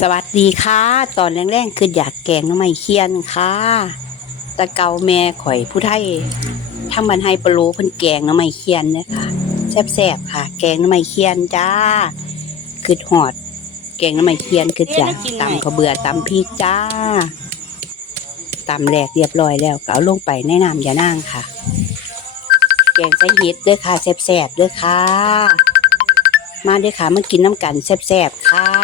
สวัสดีค่ะตอนแรกๆคืออยากแกงหน่อไม้เคียนค่ะตะเกาแม่ข่อยผู้ไทยทำบันไฮปะโลเพิ่นแกงหน่อไม้เคียนเนี่ยค่ะแซ่บๆค่ะแกงหน่อไม้เคียนจ้าคือหอดแกงหน่อไม้เคียนคืออยากตำข้าวเบื่อตำพริกจ้าตำแหลกเรียบร้อยแล้วก็เอาลงไปในน้ำยานางค่ะแกงใส่เห็ดด้วยค่ะแซ่บๆด้วยค่ะมาด้วยค่ะมากินน้ำกันแซ่บๆค่ะ